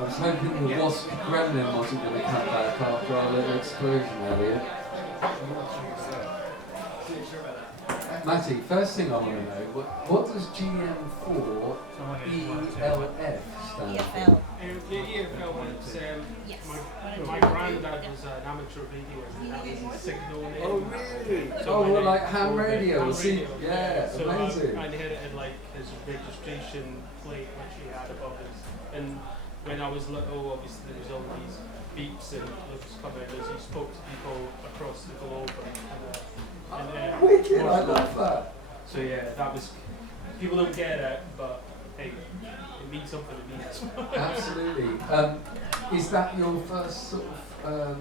I was hoping the wasp gremlin wasn't going to come back after our little explosion earlier. Matty, first thing I want to know, what does GM4EFL stand EFL. for? The EFL was, Yes. my granddad was an amateur radio and that was his signal name. Oh really? So Oh, when well, I- like ham radio, ham see? radio, Yeah, So amazing. I inherited like his registration plate which he had above his, and when I was little obviously there was all these beeps and looks coming as he spoke to people across the globe and Wicked, I love that. so yeah, that was, people don't get it, but hey, it means something to me as well. Absolutely. Is that your first sort of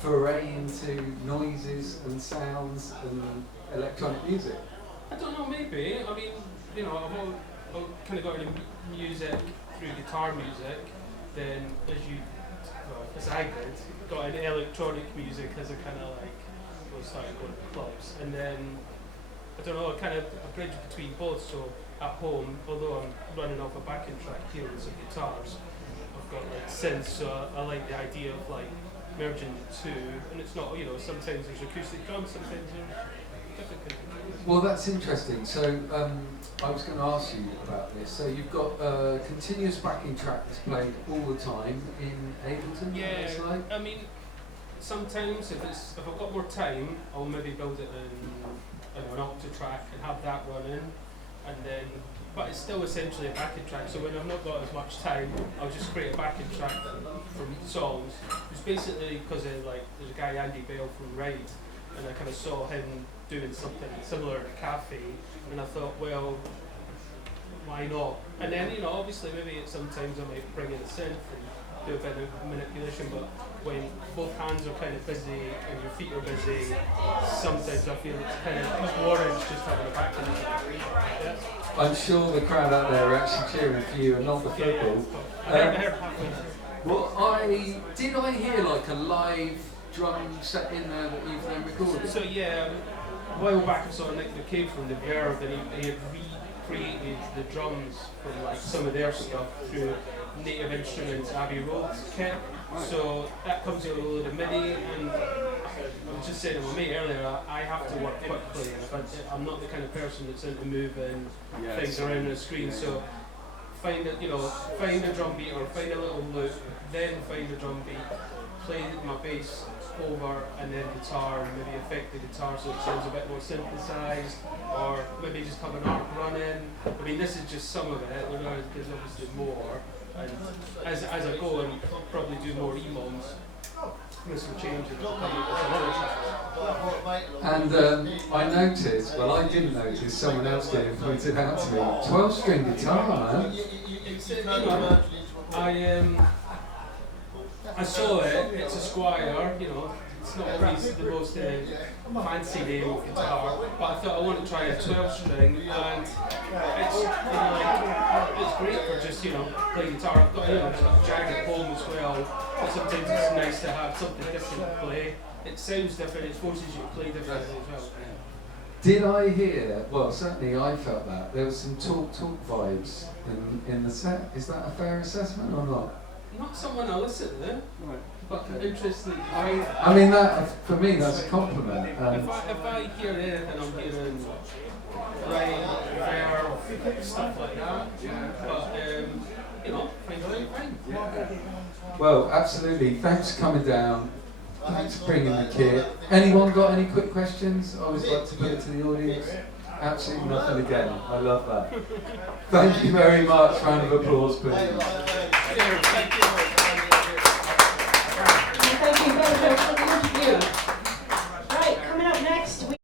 foray into noises and sounds and electronic music? I don't know, maybe. I mean, you know, I've kind of got into music through guitar music, then as I did, got into electronic music as a kind of like, started going to clubs, and then, I don't know, kind of a bridge between both, so at home, although I'm running off a backing track here with some guitars, I've got like synths, so I like the idea of like merging the two, and it's not, you know, sometimes there's acoustic drums, sometimes there's different. Well, that's interesting. So I was going to ask you about this. So you've got a continuous backing track that's played all the time in Ableton? Yeah, it's like? I mean, sometimes if I've got more time, I'll maybe build it in an octa track and have that running, and then, but it's still essentially a backing track. So when I've not got as much time, I'll just create a backing track from songs. It's basically because like there's a guy Andy Bale from Ride, and I kind of saw him doing something similar in a cafe, and I thought, well, why not? And then, you know, obviously maybe sometimes I might bring in a synth and do a bit of manipulation, but when both hands are kind of busy and your feet are busy, sometimes I feel it's kind of warrants just having a backing track. Yeah. I'm sure the crowd out there are actually cheering for you and not the football. I heard halfway. Well, I hear like a live drum set in there that you've then recorded? So yeah, a while back I saw Nick McCabe from The Verve, and he had recreated the drums from like some of their stuff through Native Instruments Abbey Road kit. So that comes with a load of MIDI, and I was just saying to my mate earlier, I have to work quickly, and I'm not the kind of person that's into moving things around the screen. So find a drum beat or find a little loop, then find a drum beat, play my bass over, and then guitar, and maybe affect the guitar so it sounds a bit more synthesized, or maybe just have an arc running. I mean, this is just some of it. There's obviously more, and as I go and probably do more EMOMs, with some changes. And I noticed, well, I didn't notice, someone else did and pointed out to me, 12-string guitar, man. I saw it, it's a Squire, you know, it's not always the most fancy name of guitar, but I thought I want to try a 12-string, and it's, it's great for just, playing guitar. I've got, it's got a Jag at home as well, but sometimes it's nice to have something different to play. It sounds different, it forces you to play differently as well. Did I hear, well certainly I felt that, there was some talk vibes in the set. Is that a fair assessment or not? Not someone I listen to, Right. but interestingly, I mean, that for me that's a compliment. if I hear anything, I'm hearing fair stuff like that. But fine. Well, absolutely. Thanks for coming down. Thanks for bringing the kit. Anyone got any quick questions? I always like to put it to the audience. Absolutely nothing again. I love that. Thank you very much. Round of applause, please. Thank you.